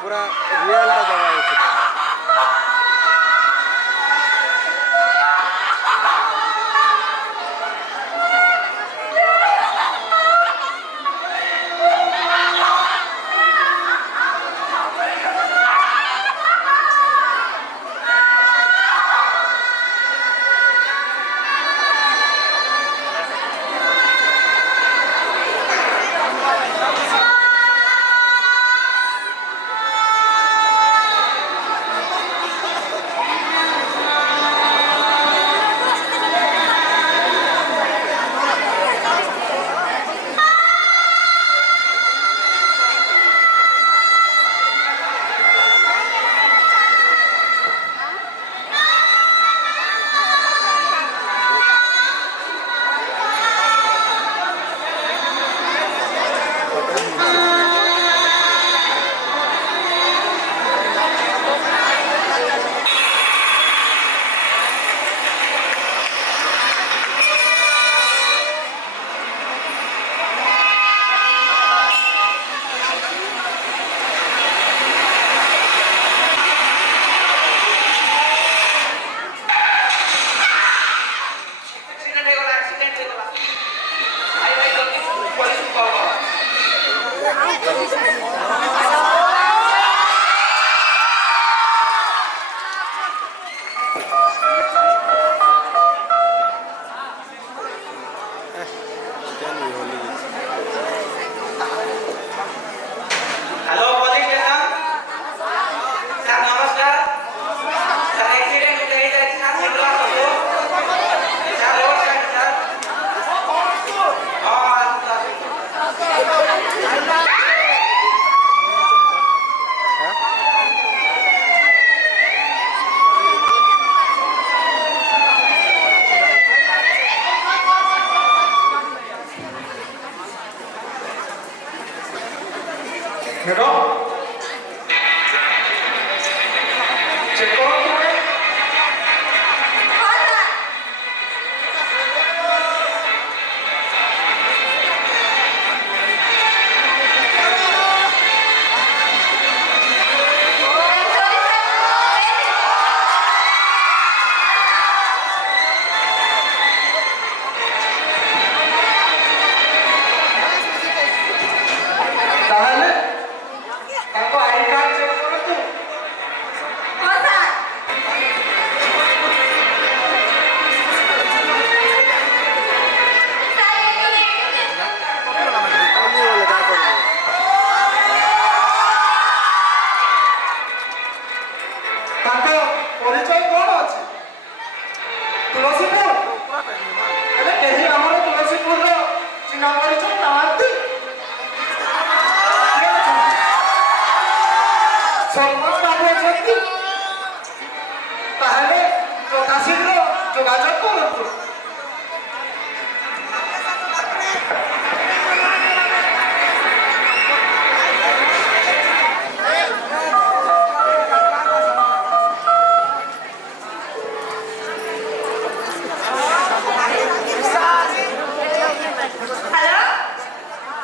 पूरा रियल का जगह है।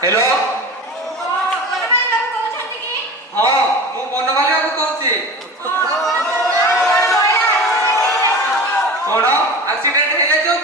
हेलो हाँ मु बनमाली बाबू कहूँ कौन एक्सीडेंट हो जाए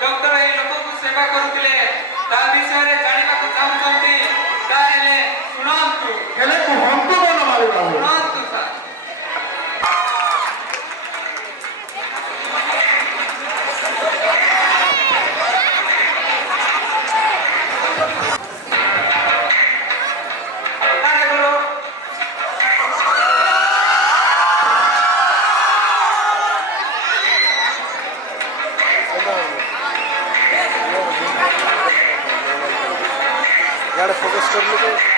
ଡକ୍ଟର ଏହି ଲୋକଙ୍କୁ ସେବା କରୁଥିଲେ ତା ବିଷୟରେ ଜାଣିବାକୁ ଚାହୁଁଛନ୍ତି ତାହେଲେ ଶୁଣନ୍ତୁ ହେଲେ କୁହନ୍ତୁ ବନମାଳି ବାବୁ। ଶୁଣନ୍ତୁ ସାର୍ यार फोकस कर लो तो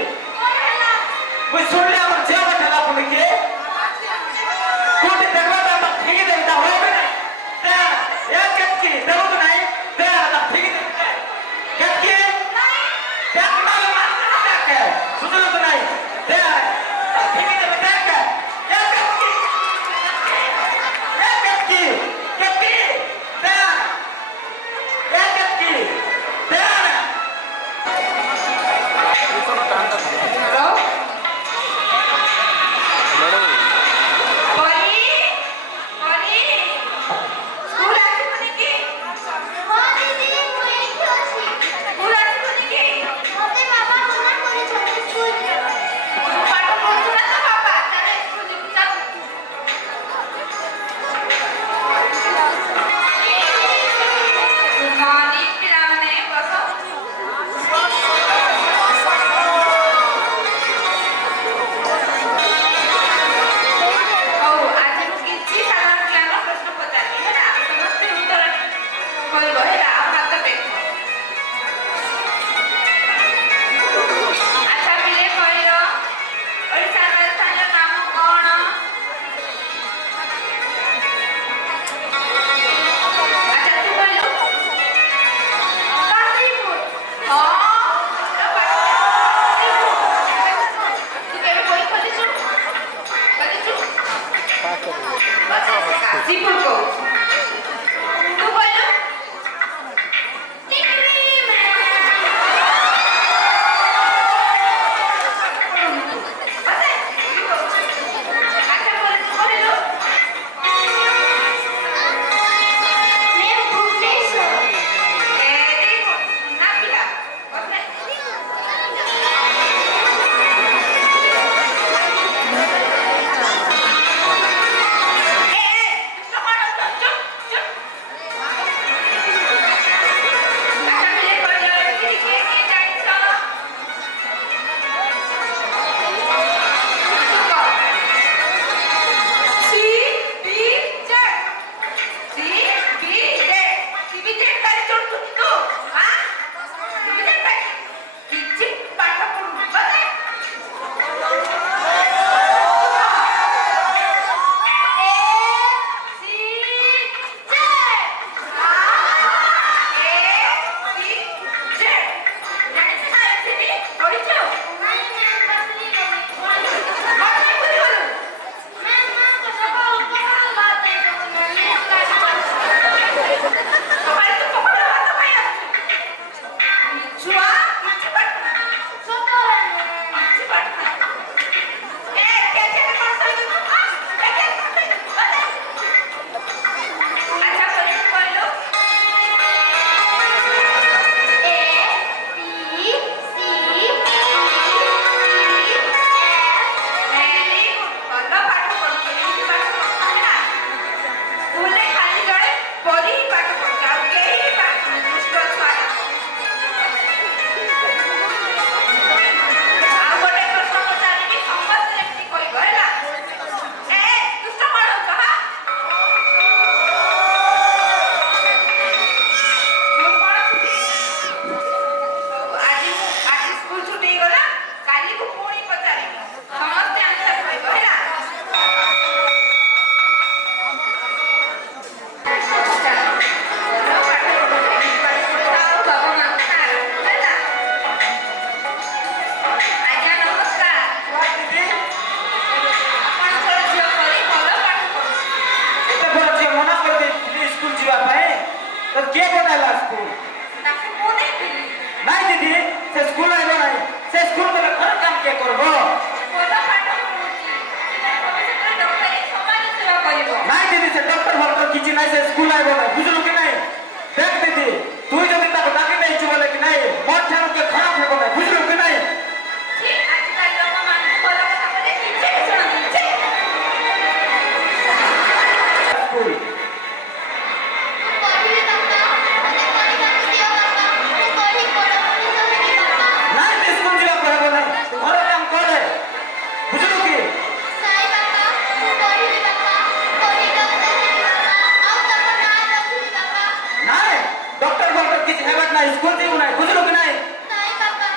ମୁଁ ଶୁଣିଲି ଆମର ଝିଅ କଥା ହେଲା ପୁଣିକି କୋଉଠି ଦେଖିବା ତ ଆମେ ଠିକି ଦେବି ତା ହବ ନା ଏ କେତକି ଦେବୁ ତ ନାହିଁ ଦେ ତା ଠିକି ଦେବି କେତକି କେତ ମାଲ ମାତ୍ର ଦେଖେ ବୁଝିଲୁ ତ ନାହିଁ ଦେ ତା ଠିକି ଦେବି ଦେଖେ ଏ କେତକି କେତକି କେତକି ଦେ ଏ କେତକି ଦେ ହ୍ୟାଲୋ ମ୍ୟାଡ଼ାମ୍ ପରି ପରି ସ୍କୁଲ ଆସିବୁନି କି ହଁ ଦିଦି ମୁଁ ଏଇଠି ଅଛି ସ୍କୁଲ ଆସିବୁନି କି ମୋତେ ବାବା ମନା କରିଛନ୍ତି ସ୍କୁଲରେ ପାଠ ପଢୁଛୁ ନା ତ ବାପା ଚାଲେ ସ୍କୁଲ ଯିବୁ ଚାଲ ଗୁଡ୍ ମର୍ଣ୍ଣିଂ ପିଲାମାନେ ବସ ହଉ ଆଜି ମୁଁ କିଛି ସାଧାରଣ ଜ୍ଞାନ ପ୍ରଶ୍ନ ପଚାରିବି ହେଲା ସମସ୍ତେ ଉତ୍ତର କହିବ ହେଲା ଆଉ ହାତ ଟେକ ଆଚ୍ଛା ପିଲେ କହିଲ ଓଡ଼ିଶାର ରାଜଧାନୀର ନାମ କଣ ଆଚ୍ଛା ତୁ କହିଲୁ କାଶୀପୁର ହଁ ଭଲ ପାଠ। ତୁ କେବେ ବହି ଖୋଲିଛୁ କାଶୀପୁର କହୁଛୁ ତୁ କହିଲୁ मैं भुवनेश्वर କିଛି ନାହିଁ ସେ ସ୍କୁଲ ଆଇବ ନାହିଁ ବୁଝିଲୁ କି ନାହିଁ ଦେଖ ଦିଦି ତୁ ଯଦି ତାକୁ ଡାକି ନେଇଛୁ ବୋଲେ କି ନାହିଁ ମୋ ଠାରୁ କିଏ ଖରାପ ହେବ ନାହିଁ ବୁଝିଲୁ କି ନାହିଁ ସ୍କୁଲ ପଢିବି ବାପା ମୋତେ ପଢିବାକୁ ଦିଅ ବାପା ମୁଁ ପଢି ବଡ଼ ମଣିଷ ହେବି ବାପା ନାଇଁ ସେ ସ୍କୁଲ ଯିବାକୁ ହେବ ନାହିଁ ଘର କାମ କରେ ବୁଝିଲୁ କି ସାଇ ବାପା ମୁଁ ପଢିବି ବାପା ପଢି ଡକ୍ଟର ହେବି ବାପା ଆଉ ତମ ନାଁ ରଖିବି ବାପା ନାଇଁ ଡକ୍ଟର ଫକ୍ଟର କିଛି ହେବାର ନାହିଁ ସ୍କୁଲ ଯିବୁ ନାହିଁ ବୁଝିଲୁ କି ନାହିଁ ନାଇଁ ବାପା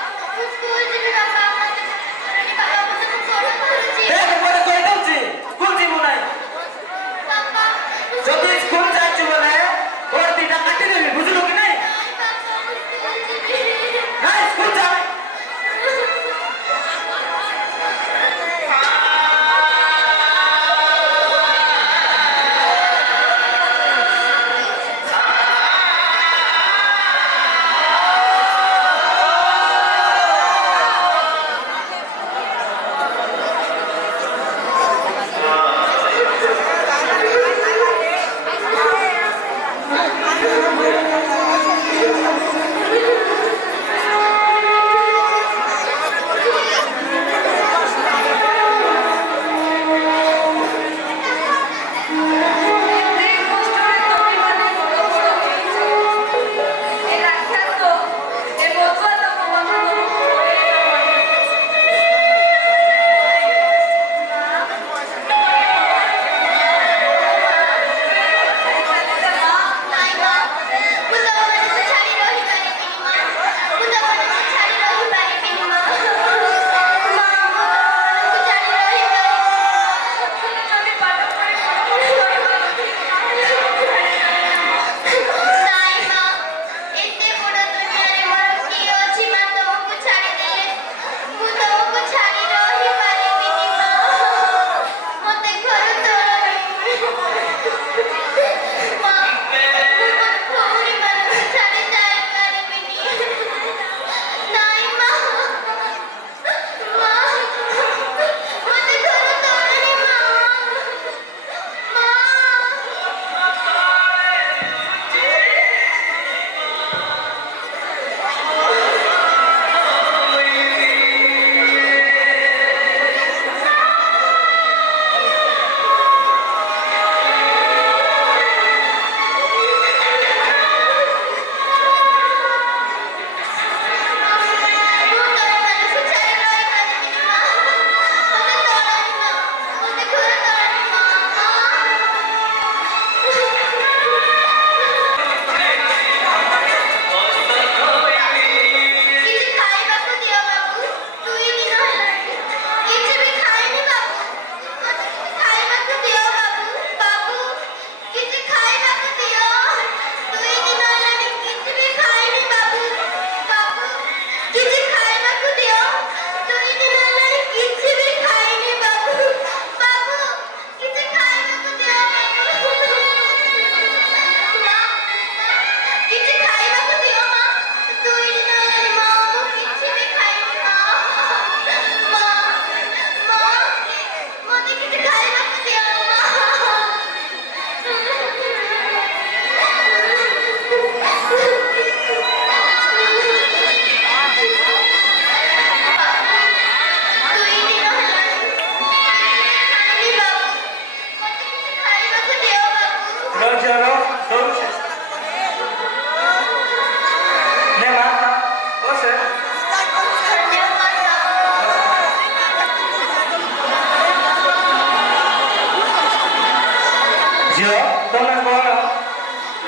ଝିଅ ତୋ ନାଁ କଣ?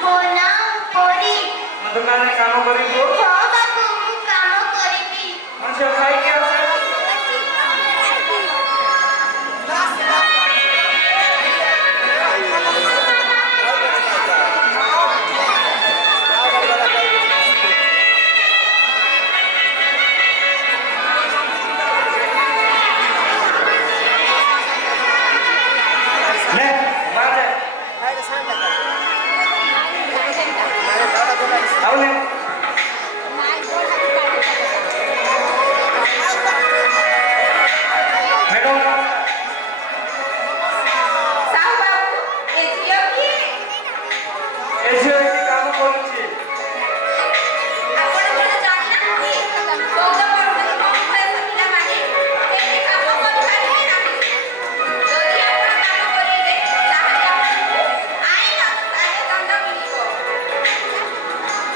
ମୋ ନାଁ ପରି। ମୋ ଦୋକାନରେ କାମ କରିବୁ? ହଁ ବାବୁ, ମୁଁ କାମ କରିବି। ହଁ ଝିଅ ଖାଇକି ଆସେ। লে ମାରେ ଆଉ ନେ ମ୍ୟାଡ଼ାମ ସାହୁ ବାବୁ, ଏ ଝିଅ କିଏ? ଏ ଝିଅ ଏଠି କାମ କରୁଛି। ଆପଣ କଣ ଜାଣିନାହାନ୍ତି? 14 ବର୍ଷରୁ କମ୍ ବୟସ ପିଲାମାନେ ଏଠି କାମ କରିପାରିବେ ନାହିଁ। ଯଦି ଆପଣ କାମ କରିବେ, ତାହେଲେ ଆପଣଙ୍କୁ ଆଇନ ଅନୁସାରେ ଦଣ୍ଡ ମିଳିବ।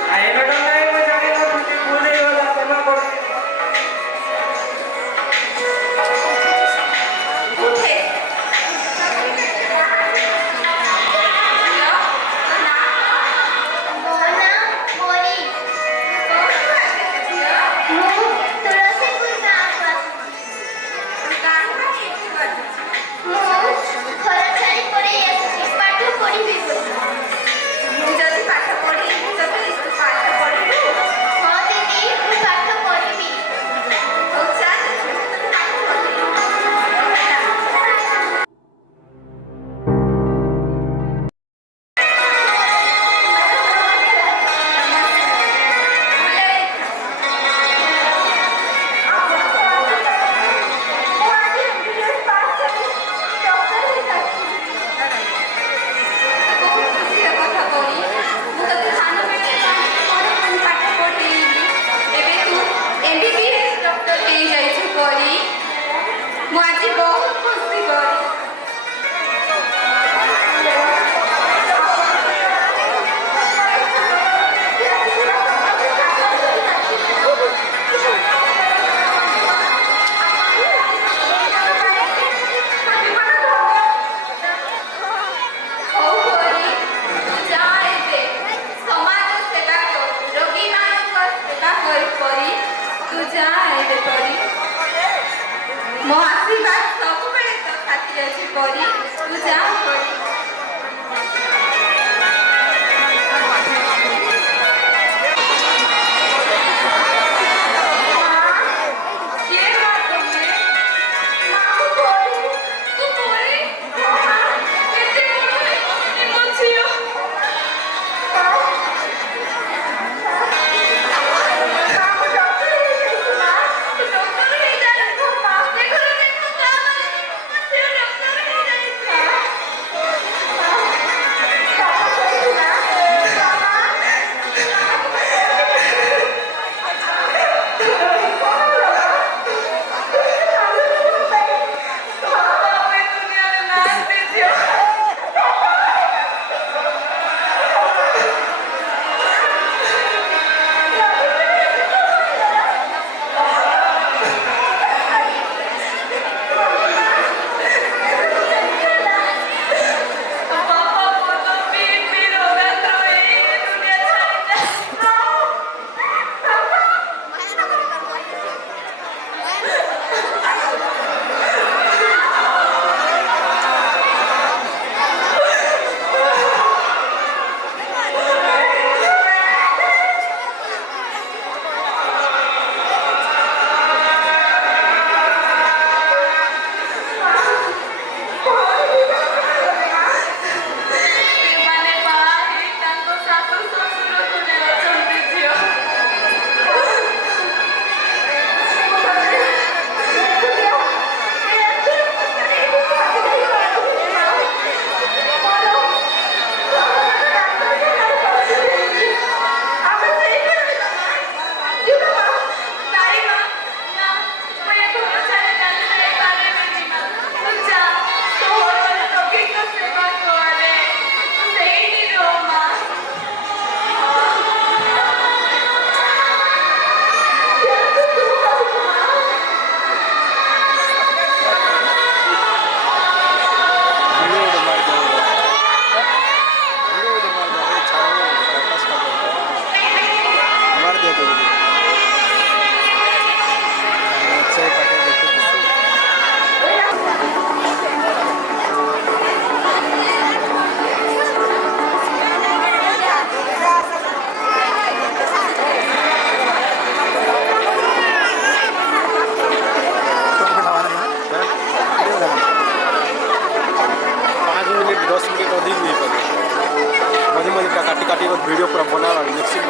ଆଇ ମ୍ୟାଡ଼ାମ ନାଇଁ ମୁଁ ଜାଣିନଥିଲି ଭୁଲ ହେଇଗଲା କ୍ଷମା କରିଦିଅ। ଉଠେ। ଝିଅ, ତୋ ନାଁ କଣ? ମୋ ନାଁ ପରି। କୋଉଠୁ ଆସିଛୁ ଝିଅ? ମୁଁ ତୁଳସୀପୁର ଗାଁକୁ ଆସିଛି। ତୁ କାହିଁକି ଏଠିକୁ ଆସିଛୁ? ମୁଁ ଘର ଛାଡ଼ି ପଳେଇ ଆସିଛି ପାଠ ପଢ଼ିବି ବୋଲି। ମୁଁ ଯଦି ପାଠ ପଢ଼ିବି, ତୁ ପାଠ ପଢ଼ିବୁ? ହଁ ଦିଦି, ମୁଁ ପାଠ ପଢ଼ିବି। ହଉ ଚାଲ, ମୁଁ ତତେ ପାଠ ପଢ଼େଇବି। ମୁଁ ଆଜି MBBS ପାସ୍ କରି ଡକ୍ଟର ହେଇସାରିଛି। ବହୁତ ଖୁସିର କଥା କହି ମୁଁ ତତେ ସାନବେଳେ କାହିଁକି କଣ ପାଇଁ ପାଠ ପଢ଼େଇଲି? ଏବେ ତୁ MBBS ଡକ୍ଟର ହେଇଯାଇଛୁ ପରି। ମୁଁ ଆଜି ବହୁତ ଖୁସି କରି। ହଉ ପରି, ତୁ ଯା ଏବେ ସମାଜ ସେବା କର, ରୋଗୀମାନଙ୍କ ସେବା କରି ତୁ ଯା ଏବେ ପରି। ମୋ ଆଶୀର୍ବାଦ ସବୁବେଳେ ତୋ ସାଥିରେ ଅଛି ପରି, ତୁ ଯା ପରି। କିଏ ମା ତୁମେ? ମାମୁଁ ପରି, ତୁ ପରି? ହଁ ମା, କେତେ ବଡ଼ ହେଇଗଲୁଣି ମୋ ଝିଅ। ମାମୁଁ ଡକ୍ଟର ହେଇଯାଇଛି ମା, ତୁ ଡକ୍ଟର ହେଇଯାଇଛୁ ମା। ଦେଖ, ଗାଁ ମାନେ ମୋ ଝିଅ ଡକ୍ଟର ହେଇଯାଇଛି। एक वीडियो पूरा बना मिक्सिंग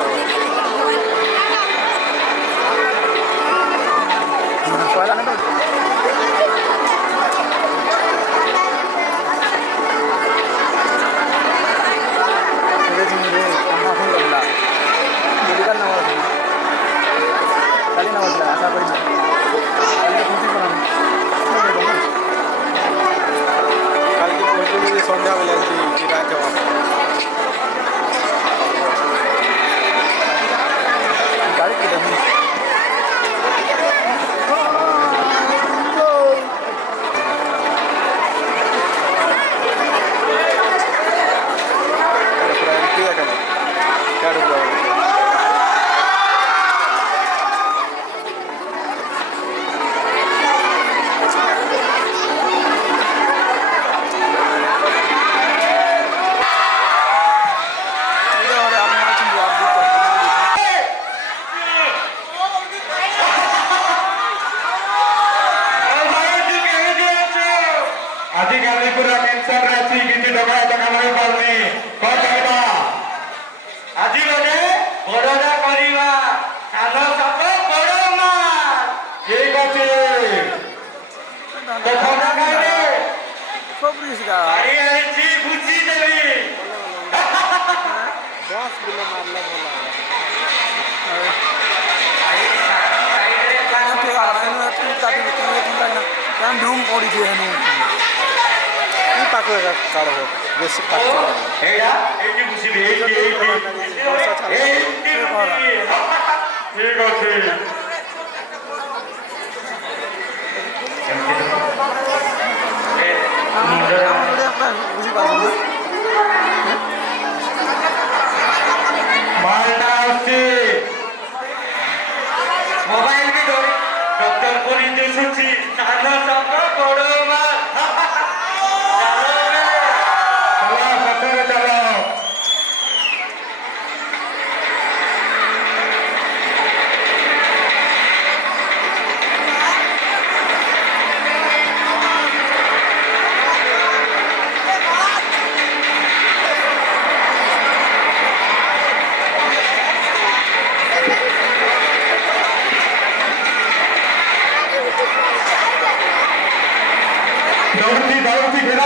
ସନ୍ଧ୍ୟା ବେଳେ ଚିରା ଦେବା ଗାଡ଼ି କେତେ ଆଜିକାଲି ପୁରା ଟେନସନରେ ଅଛି କିଛି ଟଙ୍କା ଦୋକାନରେ ପାରୁନି କଣ କରିବା ଆଜି ଗୋଟେ ବଡଟା କରିବା ସାନ ସାପ ବଡ ମା ଠିକ ଅଛି କଥା ଖାଇଲେ ଖବର इसका ଗାଡ଼ି ଆଣିଛି ବୁଝି ଦେବି 10 किलो मारला बोला ढूंढ पड़ी थी पाक काढ़ बेसी ଏଇଟା ଏଇଠି ବୁଝିବି ଏଇଠି ଠିକ ଅଛି ମାଲଟା ଆସୁଛି ମୋବାଇଲ ବି ଧରି ଡକ୍ଟର ପରି ଦିଶୁଛି ସାନ ସାପ ବଡ ମା ଚାଲ ସତରେ ଚାଲ ଦୌଡୁଛି ଭିଡ଼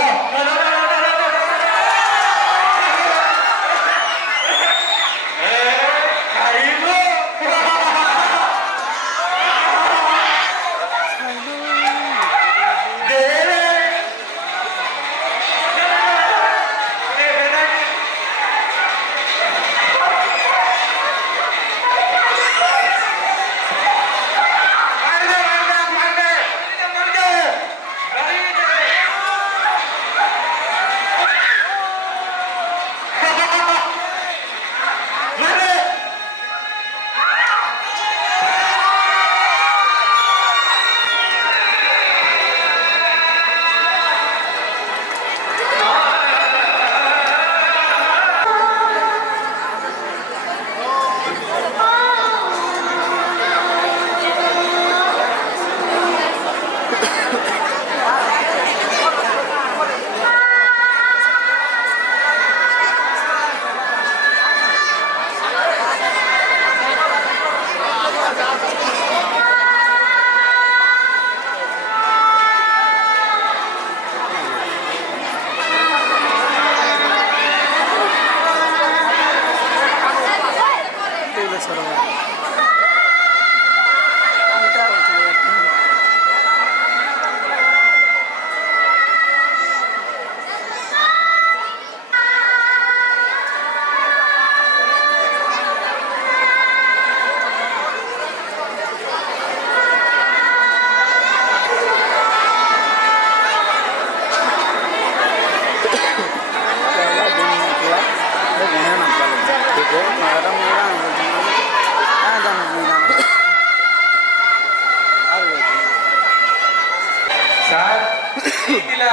ଥିଲା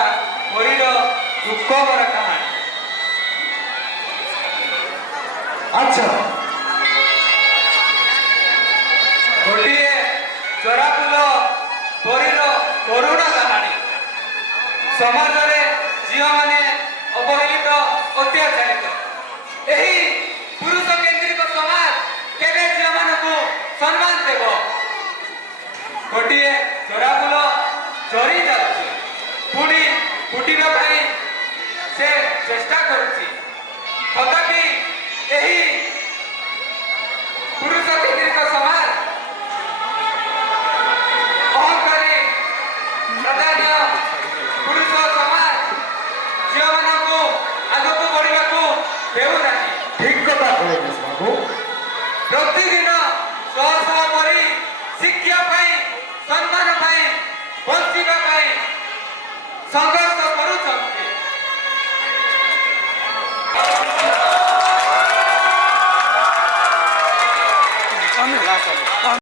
ପରୀର ଦୁଃଖଭରା କାହାଣୀ। ଆଚ୍ଛା ଗୋଟିଏ ଚୋରାପୁଲ ପରୀର କରୁଣ କାହାଣୀ। ସମାଜରେ ଝିଅମାନେ ଅବହେଳିତ ଅତ୍ୟାଚାରିତ। ଏହି ଗୋଟିଏ ଚୋରା ଫୁଲ ଚୋରି ଯାଉଛି ପୁଣି ଫୁଟିବା ପାଇଁ ସେ ଚେଷ୍ଟା କରୁଛି ତଥାପି ଏହି ପୁରୁଷ କେନ୍ଦ୍ରିକ ସମାଜ ଅହଂକାରୀ ପ୍ରାଧାନ୍ୟ ପୁରୁଷ ସମାଜ ଝିଅମାନଙ୍କୁ ଆଗକୁ ବଢିବାକୁ ଦେଉନାହିଁ। ଠିକ କଥା କହିଲେ ବାବୁ। ପ୍ରତିଦିନ ଶହ ଶହ ପରି ଶିକ୍ଷା ପାଇଁ ସମ୍ମାନ ପାଇଁ ବଞ୍ଚିବା ପାଇଁ ସଂଘର୍ଷ କରୁଛନ୍ତି। Last one.